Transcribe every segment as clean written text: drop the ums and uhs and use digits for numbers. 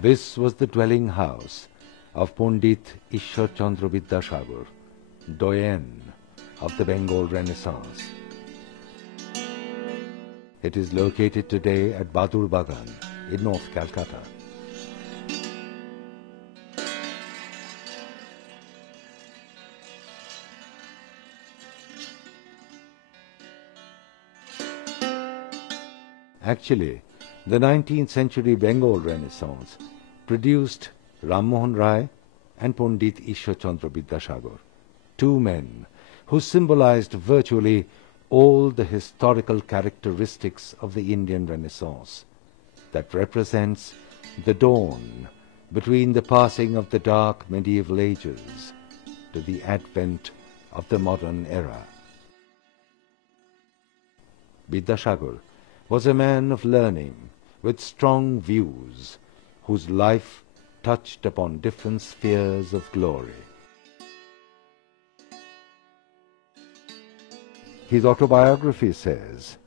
This was the dwelling house of Pundit Iswarchandra Vidyasagar, doyen of the Bengal Renaissance. It is located today at Badur Bagan in North Calcutta. Actually, the 19th century Bengal Renaissance produced Ram Mohan Rai and Pundit Iswarchandra Vidyasagar, two men who symbolized virtually all the historical characteristics of the Indian Renaissance that represents the dawn between the passing of the dark medieval ages to the advent of the modern era. Bidyasagar was a man of learning with strong views, whose life touched upon different spheres of glory. His autobiography says,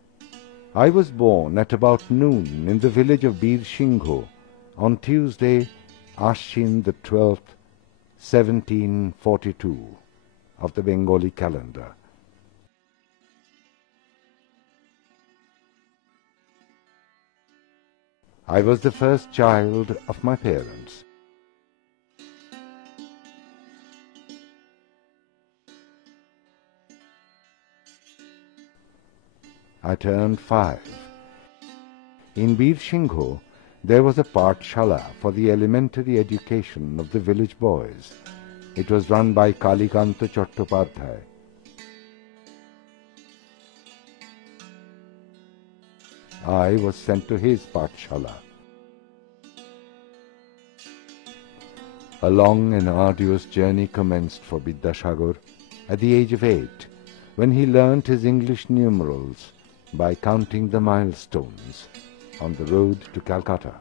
"I was born at about noon in the village of Birshingho on Tuesday, Ashwin the 12th, 1742 of the Bengali calendar. I was the first child of my parents. I turned 5. In Birshingho, there was a Pathshala for the elementary education of the village boys. It was run by Kalikanta Chattopadhyay. I was sent to his Pathshala. A long and arduous journey commenced for Bidyasagar at the age of 8, when he learnt his English numerals by counting the milestones on the road to Calcutta.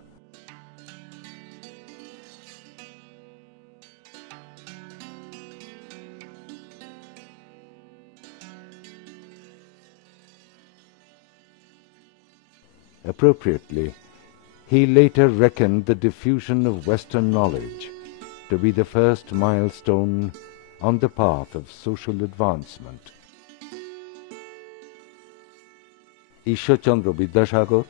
Appropriately, he later reckoned the diffusion of Western knowledge to be the first milestone on the path of social advancement. Iswarchandra Vidyasagar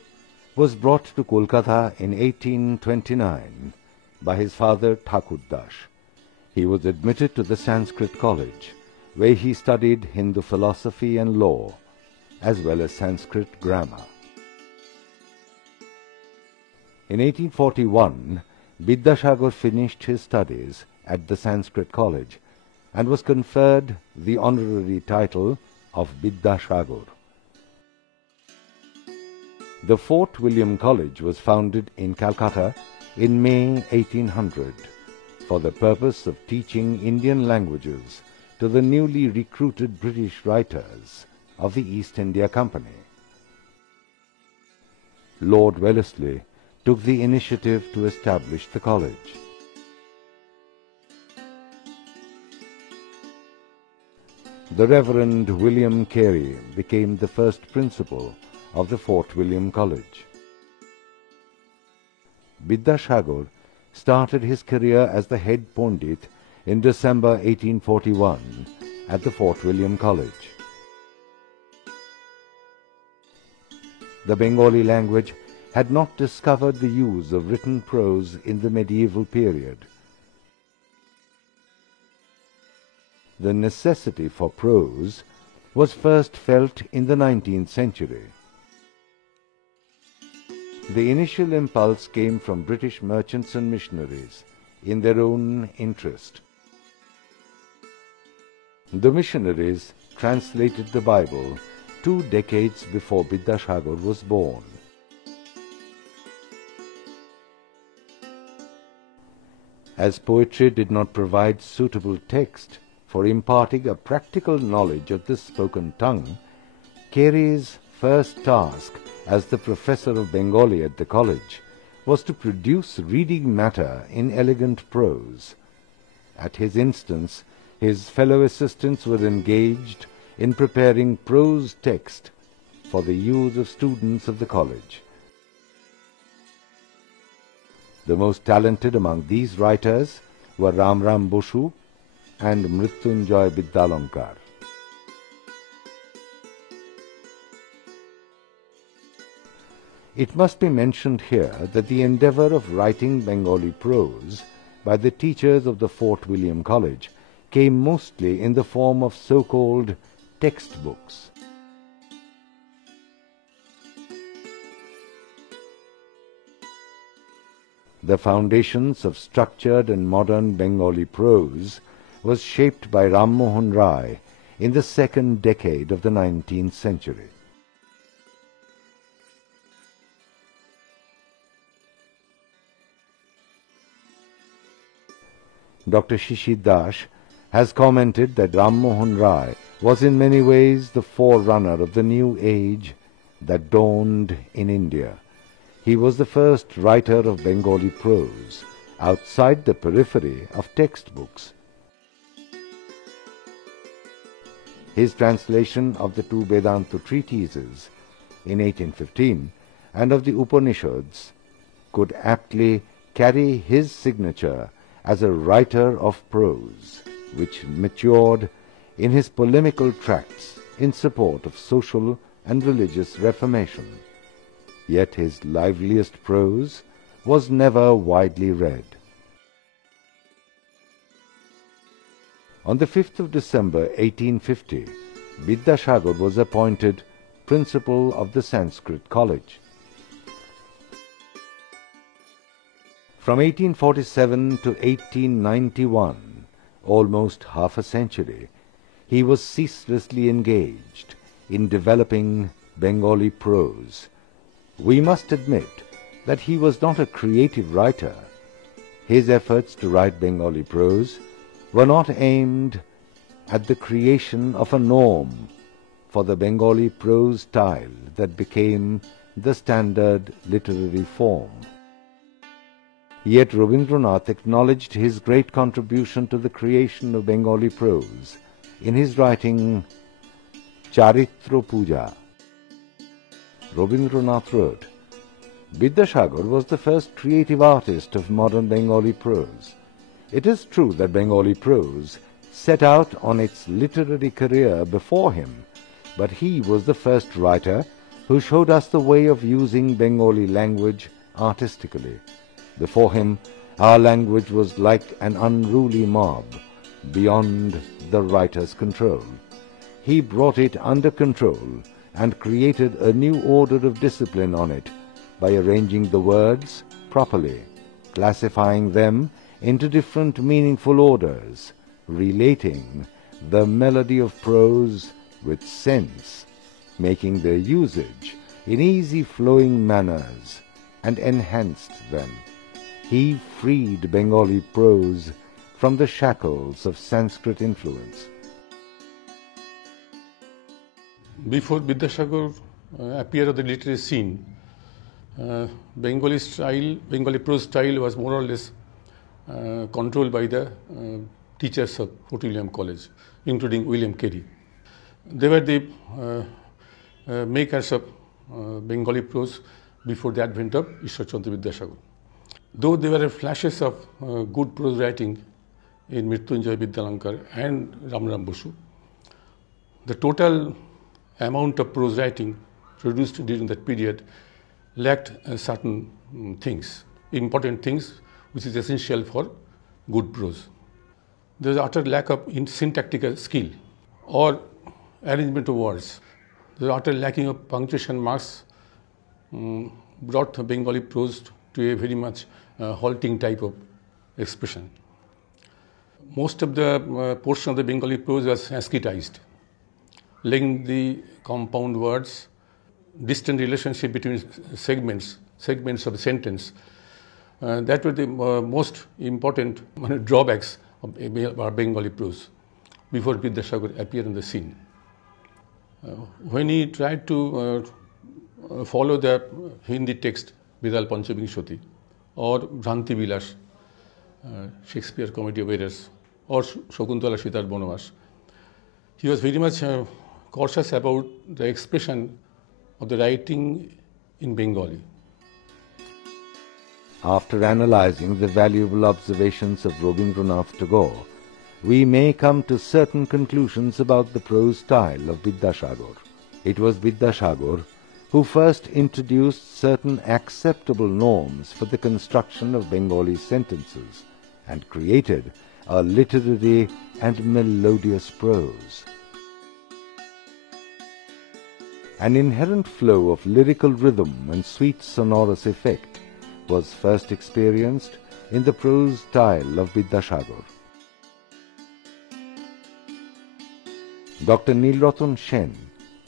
was brought to Kolkata in 1829 by his father Thakur Das. He was admitted to the Sanskrit College, where he studied Hindu philosophy and law, as well as Sanskrit grammar. In 1841, Bidyasagar finished his studies at the Sanskrit College and was conferred the honorary title of Bidyasagar. The Fort William College was founded in Calcutta in May 1800 for the purpose of teaching Indian languages to the newly recruited British writers of the East India Company. Lord Wellesley took the initiative to establish the college. The Reverend William Carey became the first principal of the Fort William College. Bidyasagar started his career as the head Pundit in December 1841 at the Fort William College. The Bengali language had not discovered the use of written prose in the medieval period. The necessity for prose was first felt in the 19th century. The initial impulse came from British merchants and missionaries in their own interest. The missionaries translated the Bible 2 decades before Bidyasagar was born. As poetry did not provide suitable text for imparting a practical knowledge of the spoken tongue, Carey's first task as the professor of Bengali at the college was to produce reading matter in elegant prose. At his instance, his fellow assistants were engaged in preparing prose text for the use of students of the college. The most talented among these writers were Ram Bosu and Mrityunjay Vidyalankar. It must be mentioned here that the endeavour of writing Bengali prose by the teachers of the Fort William College came mostly in the form of so-called textbooks. The foundations of structured and modern Bengali prose was shaped by Ram Mohan Rai in the second decade of the 19th century. Dr. Shishir Das has commented that Ram Mohan Rai was in many ways the forerunner of the new age that dawned in India. He was the first writer of Bengali prose outside the periphery of textbooks. His translation of the two Vedanta treatises in 1815 and of the Upanishads could aptly carry his signature as a writer of prose, which matured in his polemical tracts in support of social and religious reformation. Yet his liveliest prose was never widely read. On the 5th of December 1850, Bidyasagar was appointed principal of the Sanskrit College. From 1847 to 1891, almost half a century, he was ceaselessly engaged in developing Bengali prose. We must admit that he was not a creative writer. His efforts to write Bengali prose were not aimed at the creation of a norm for the Bengali prose style that became the standard literary form. Yet Rabindranath acknowledged his great contribution to the creation of Bengali prose in his writing Charitra Puja. Rabindranath wrote, Bidyasagar was the first creative artist of modern Bengali prose. It is true that Bengali prose set out on its literary career before him, but he was the first writer who showed us the way of using Bengali language artistically. Before him, our language was like an unruly mob, beyond the writer's control. He brought it under control and created a new order of discipline on it by arranging the words properly, classifying them into different meaningful orders, relating the melody of prose with sense, making their usage in easy flowing manners, and enhanced them. He freed Bengali prose from the shackles of Sanskrit influence. Before Bidyasagar appeared on the literary scene, Bengali prose style was more or less controlled by the teachers of Fort William College, including William Carey. They were the makers of Bengali prose before the advent of Iswarchandra Vidyasagar. Though there were flashes of good prose writing in Mrityunjay Vidyalankar and Ram Bosu, the total amount of prose writing produced during that period lacked certain things, important things, which is essential for good prose. There is utter lack of syntactical skill or arrangement of words. There is utter lacking of punctuation marks brought the Bengali prose to a very much halting type of expression. Most of the portion of the Bengali prose was Sanskritized, lengthy compound words, distant relationship between segments of a sentence. That were the most important drawbacks of our Bengali prose before Bidyasagar appeared on the scene. When he tried to follow the Hindi text Vidal Panchavinshati or Bhranti Vilas, Shakespeare Comedy of Errors, or Shakuntala Sitar Bonavas, he was very much cautious about the expression of the writing in Bengali. After analyzing the valuable observations of Rabindranath Tagore, we may come to certain conclusions about the prose style of Bidyasagar. It was Bidyasagar who first introduced certain acceptable norms for the construction of Bengali sentences and created a literary and melodious prose. An inherent flow of lyrical rhythm and sweet sonorous effect was first experienced in the prose style of Bidyasagar. Dr. Nilratan Sen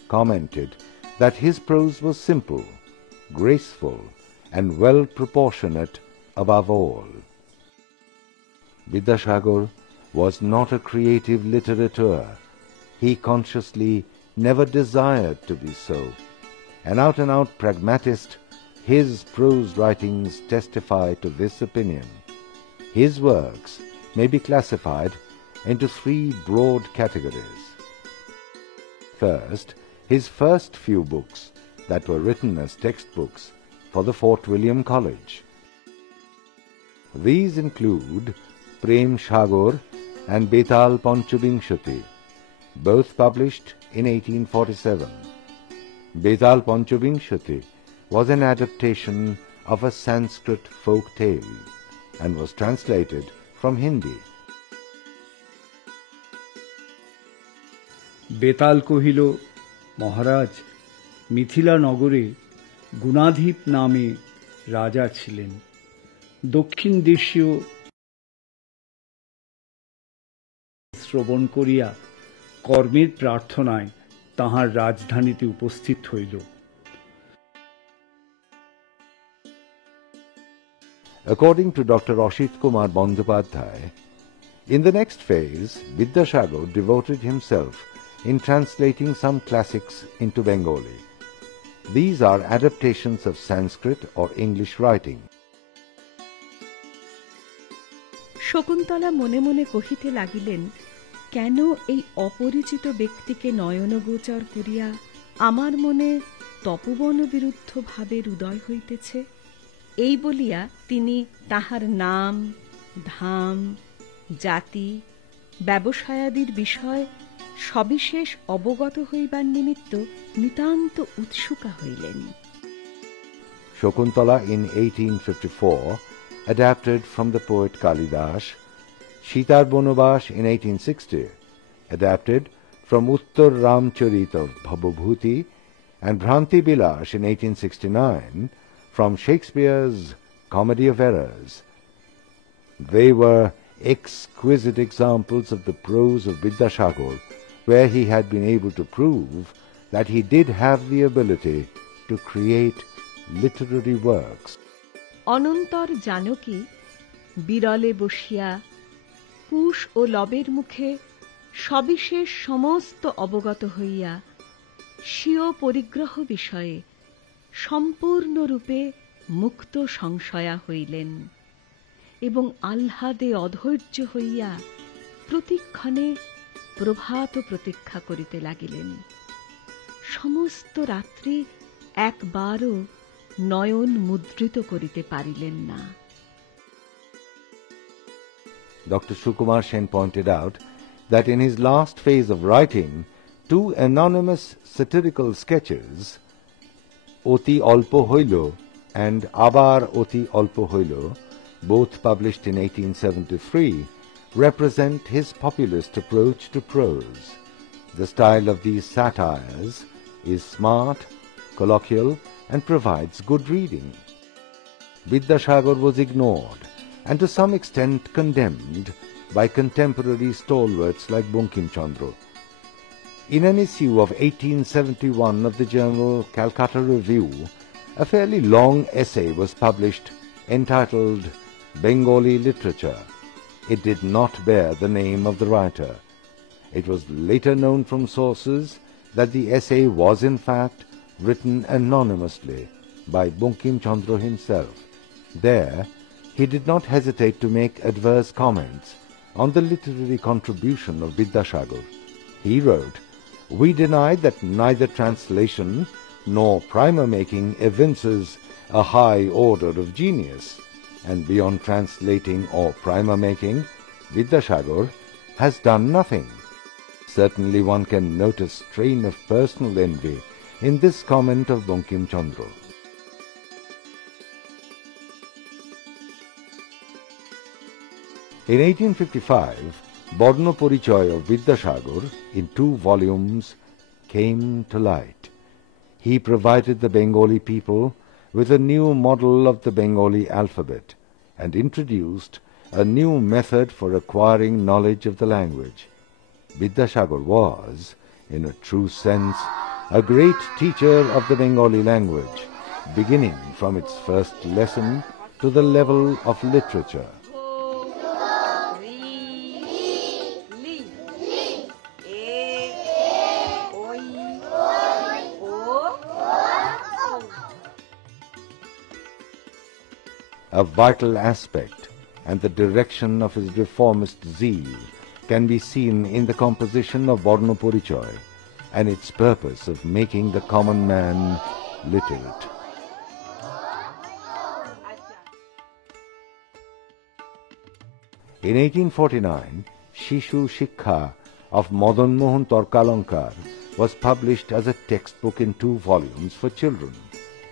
commented that his prose was simple, graceful, and well proportionate above all. Bidyasagar was not a creative litterateur. He consciously never desired to be so. An out-and-out pragmatist, his prose writings testify to this opinion. His works may be classified into three broad categories. First, his first few books that were written as textbooks for the Fort William College. These include Prem Sagar and Betal Panchavinshati, both published in 1847. Betal Panchavinshati was an adaptation of a Sanskrit folk tale and was translated from Hindi. Betal কহিল, মহারাজ, মিথিলা নগরে গুণাধিপ নামে রাজা ছিলেন। দক্ষিণ দেশীয় শ্রবণ করিয়া কর্মের প্রার্থনায় তাহার রাজধানীতে উপস্থিত হইল। According to Dr. Ashit Kumar Bandyopadhyay, in the next phase, Bidyasagar devoted himself in translating some classics into Bengali. These are adaptations of Sanskrit or English writing. Shakuntala মনে মনে কহিতে লাগিলেন, কেন এই অপরিচিত ব্যক্তিকে নয়নগোচর করিয়া আমার মনে তপোবন বিরুদ্ধ ভাবের উদয় হইতেছে? এই বলিয়া তিনি তাহার নাম, ধাম, জাতি, ব্যবসায়াদির বিষয় সবিশেষ অবগত হইবার নিমিত্ত নিতান্ত উৎসুকা হইলেন। Shakuntala in 1854 adapted from the poet Kalidas, Sitar Bonobas in 1860 adapted from Uttar Ramcharit of Bhababhuti, and Bhranti Bilash in 1869 from Shakespeare's Comedy of Errors. They were exquisite examples of the prose of Bidyasagar, where he had been able to prove that he did have the ability to create literary works. অনন্তর জানকী বিরলে বসিয়া কুশ ও লবের মুখে সবিশেষ সমস্ত অবগত হইয়া স্বীয় পরিগ্রহ বিষয়ে সম্পূর্ণরূপে মুক্ত সংশয়া হইলেন এবং আহ্লাদে অধৈর্য হইয়া প্রতিক্ষণে প্রভাত প্রতীক্ষা করিতে লাগিলেন। সমস্ত রাত্রি একবারও নয়ন মুদ্রিত করিতে পারিলেন না। Dr. Sukumar Sen pointed out that in his last phase of writing, two anonymous satirical sketches, Oti Olpo Hoilo and Abar Oti Olpo Hoilo, both published in 1873, represent his populist approach to prose. The style of these satires is smart, colloquial, and provides good reading. Bidyasagar was ignored and to some extent condemned by contemporary stalwarts like Bankim Chandra. In an issue of 1871 of the journal Calcutta Review, a fairly long essay was published entitled Bengali Literature. It did not bear the name of the writer. It was later known from sources that the essay was in fact written anonymously by Bankim Chandra himself. There, he did not hesitate to make adverse comments on the literary contribution of Bidyasagar. He wrote, "We deny that neither translation nor primer making evinces a high order of genius. and beyond translating or primer making, Vidyasagar has done nothing. Certainly one can note a strain of personal envy in this comment of Bankim Chandra. In 1855, Borno Porichoy of Bidyasagar, in 2 volumes, came to light. He provided the Bengali people with a new model of the Bengali alphabet and introduced a new method for acquiring knowledge of the language. Bidyasagar was, in a true sense, a great teacher of the Bengali language, beginning from its first lesson to the level of literature. A vital aspect and the direction of his reformist zeal can be seen in the composition of Borno Porichoy and its purpose of making the common man literate. In 1849, Shishu Shikha of Madan Mohan Torkalankar was published as a textbook in 2 volumes for children,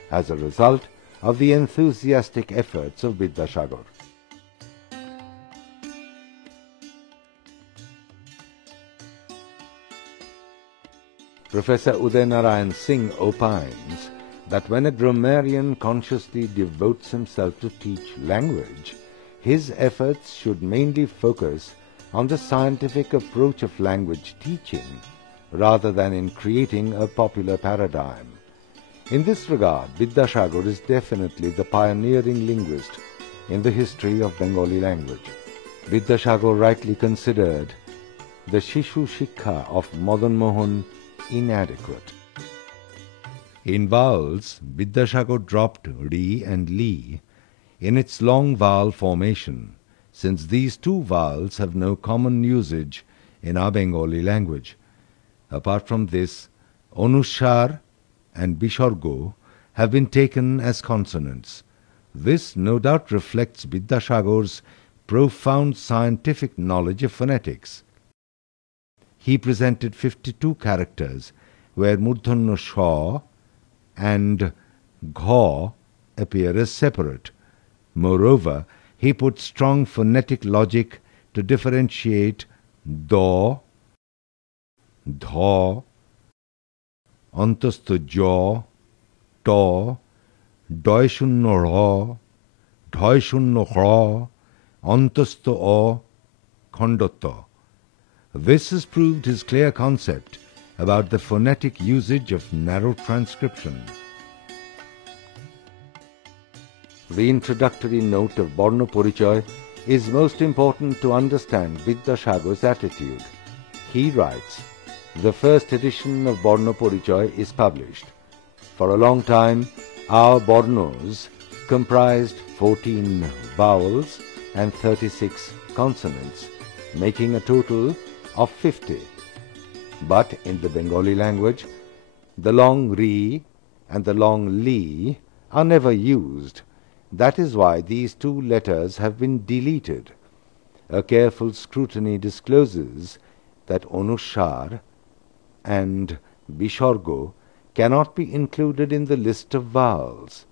as a result of the enthusiastic efforts of Bidyasagar. Professor Udaynarayan Singh opines that when a grammarian consciously devotes himself to teach language, his efforts should mainly focus on the scientific approach of language teaching rather than in creating a popular paradigm. In this regard, Bidyasagar is definitely the pioneering linguist in the history of Bengali language. Bidyasagar rightly considered the Shishu Shikha of Madan Mohan inadequate. In vowels, Bidyasagar dropped ri and li in its long vowel formation, since these 2 vowels have no common usage in our Bengali language. Apart from this, Anushar and Bishargo have been taken as consonants. This no doubt reflects Bidyasagar's profound scientific knowledge of phonetics. He presented 52 characters where Murdhanya Sha and Gha appear as separate. Moreover, he put strong phonetic logic to differentiate Da, Dha, Antastha Ja, Ta, Doi-shunno Ra, Dhoi-shunno Ra, Antastha A, Khandatta. This has proved his clear concept about the phonetic usage of narrow transcription. The introductory note of Borno Porichoy is most important to understand Vidyasagar's attitude. He writes, "The first edition of Borno Porichoy is published. For a long time, our Bornos comprised 14 vowels and 36 consonants, making a total of 50. But in the Bengali language, the long ri and the long li are never used. That is why these 2 letters have been deleted. A careful scrutiny discloses that Anushar and Bishargo cannot be included in the list of vowels.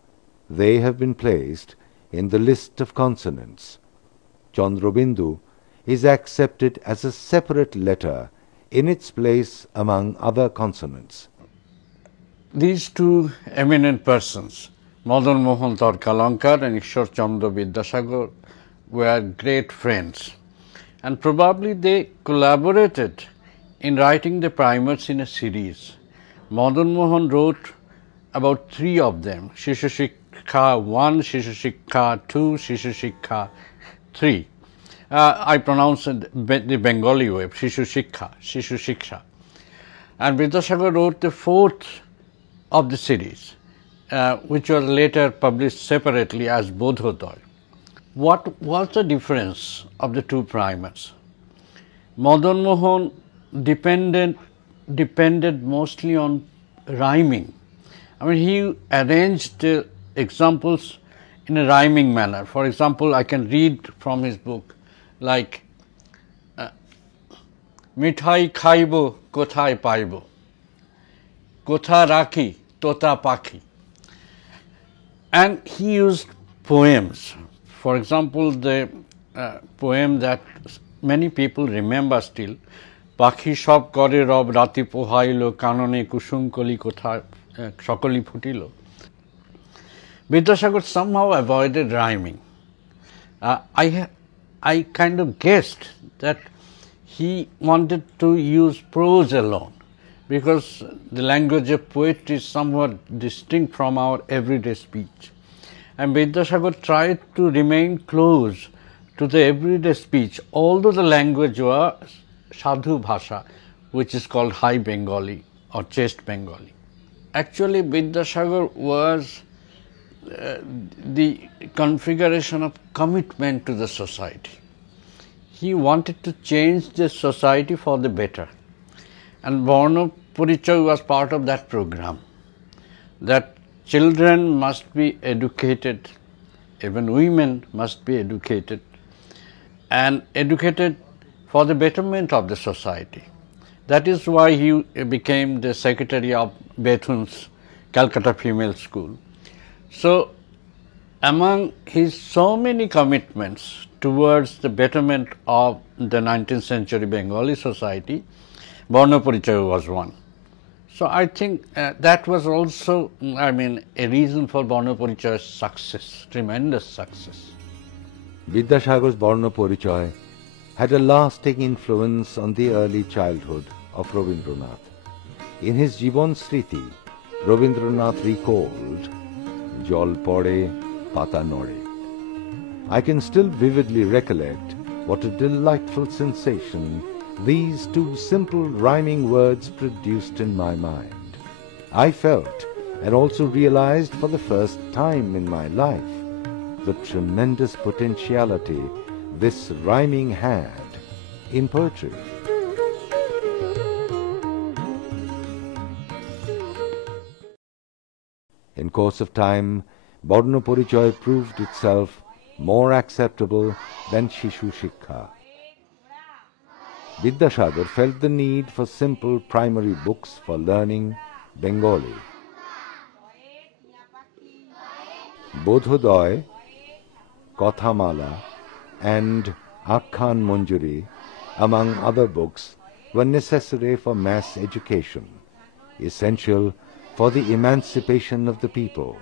They have been placed in the list of consonants. Chandrabindu is accepted as a separate letter in its place among other consonants." These 2 eminent persons, Madan Mohan Torkalankar and Iswarchandra Vidyasagar, were great friends, and probably they collaborated in writing the primers in a series. Madan Mohan wrote about 3 of them, Shishu Shikha 1, Shishu Shikha 2, Shishu Shikha 3. I pronounce it the Bengali way, Shishu Shiksha. And Bidyasagar wrote the 4th of the series, which was later published separately as Bodhodoy. What was the difference of the 2 primers? Madan Mohan depended mostly on rhyming. I mean, he arranged the examples in a rhyming manner. For example, I can read from his book like Mithai khaibo kothai paibo, kotha rakhi tota pakhi. And he used poems. For example, the poem that many people remember still, Pakhi shop kore rob rati pohailo kanone kusumkoli kotha সকলি ফুটিল. Bidyasagar somehow avoided rhyming. I kind of guessed that he wanted to use prose alone because the language of poetry is somewhat distinct from our everyday speech. And Bidyasagar tried to remain close to the everyday speech, although the language was Sadhu Bhasha, which is called High Bengali or Chaste Bengali. Actually, Bidyasagar was the configuration of commitment to the society. He wanted to change the society for the better. And Varna Parichaya was part of that program, that children must be educated, even women must be educated, and educated for the betterment of the society. That is why he became the secretary of Bethun's Calcutta Female School. So, among his so many commitments towards the betterment of the 19th century Bengali society, Varna Parichaya was one. So, I think that was also, a reason for Varna Parichaya's success, tremendous success. Vidyasagar's Varna Parichaya had a lasting influence on the early childhood of Rabindranath. In his Jivan Sriti, Rabindranath recalled, Jol pore, pata nore. I can still vividly recollect what a delightful sensation these two simple rhyming words produced in my mind. I felt and also realized for the first time in my life the tremendous potentiality this rhyming had in poetry. In course of time, Varna Parichaya proved itself more acceptable than Shishu Shikha. Bidyasagar felt the need for simple primary books for learning Bengali. Bodhodoy, Kathamala and Akhan Manjuri, among other books, were necessary for mass education, essential for the emancipation of the people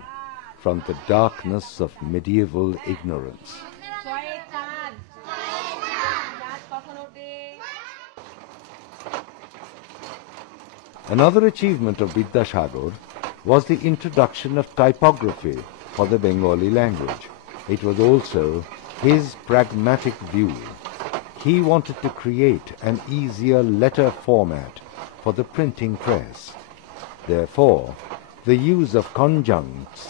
from the darkness of medieval ignorance. Another achievement of Bidyasagar was the introduction of typography for the Bengali language. It was also his pragmatic view. He wanted to create an easier letter format for the printing press. Therefore, the use of conjuncts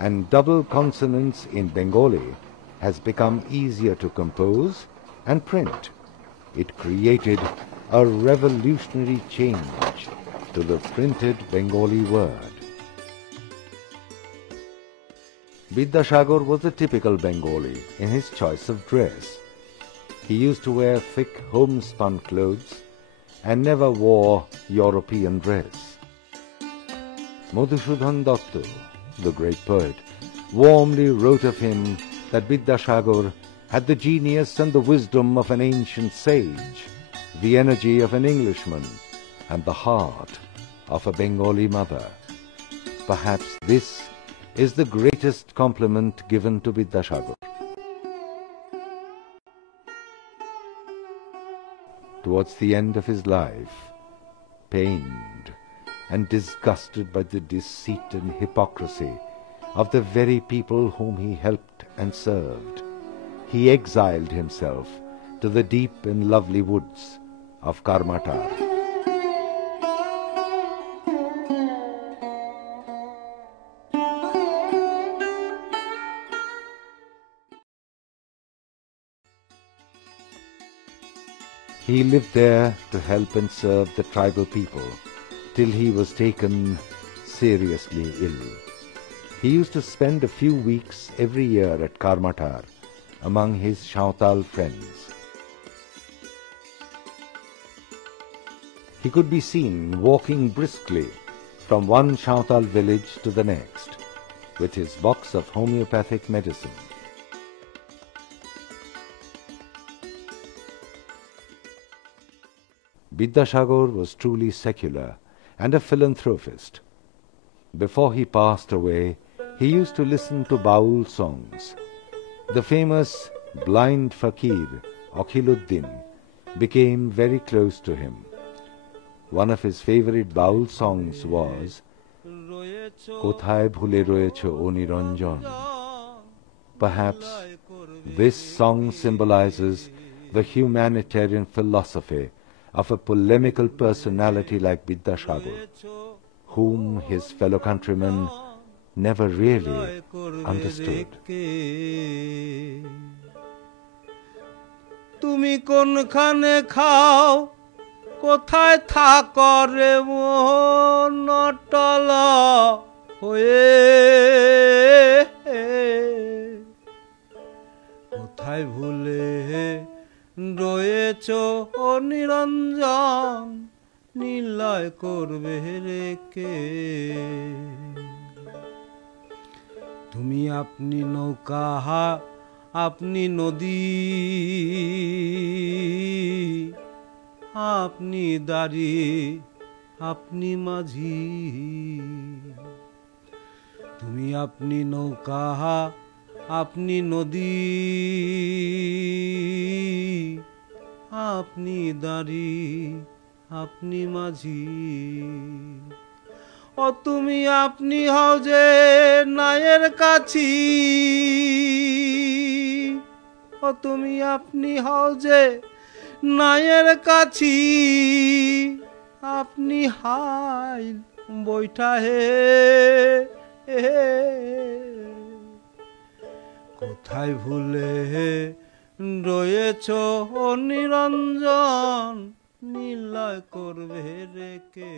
and double consonants in Bengali has become easier to compose and print. It created a revolutionary change to the printed Bengali word. Bidyasagar was a typical Bengali in his choice of dress. He used to wear thick homespun clothes and never wore European dress. Madhusudhan Datta, the great poet, warmly wrote of him that Bidyasagar had the genius and the wisdom of an ancient sage, the energy of an Englishman, and the heart of a Bengali mother. Perhaps this is the greatest compliment given to Bidyasagar. Towards the end of his life, pained and disgusted by the deceit and hypocrisy of the very people whom he helped and served, he exiled himself to the deep and lovely woods of Karmatar. He lived there to help and serve the tribal people till he was taken seriously ill. He used to spend a few weeks every year at Karmatar among his Sauntal friends. He could be seen walking briskly from one Sauntal village to the next with his box of homeopathic medicine. Bidyasagar was truly secular and a philanthropist. Before he passed away, he used to listen to Baul songs. The famous blind fakir Akhiluddin became very close to him. One of his favorite Baul songs was Kothay Bhule Royecho O Niranjan. Perhaps this song symbolizes the humanitarian philosophy of a polemical personality like Bidyasagar, whom his fellow countrymen never really understood. তুমি কোনখানে খাও কোথায় থাকো রে মন অটল হয়ে কোথায় ভুলে রয়েছো নিরঞ্জন নিলয় করবে রে কে তুমি আপনি নৌকা আপনি নদী আপনি দাঁড়ি আপনি মাঝি তুমি আপনি নৌকা আপনি নদী আপনি দাঁড়ি আপনি মাঝি ও তুমি আপনি হও যে নায়ের কাছি ও তুমি আপনি হও যে নায়ের কাছি আপনি হাইল বৈঠা হে কোথায় ভুলে রয়েছো নিরঞ্জন নিলয় করবে রে কে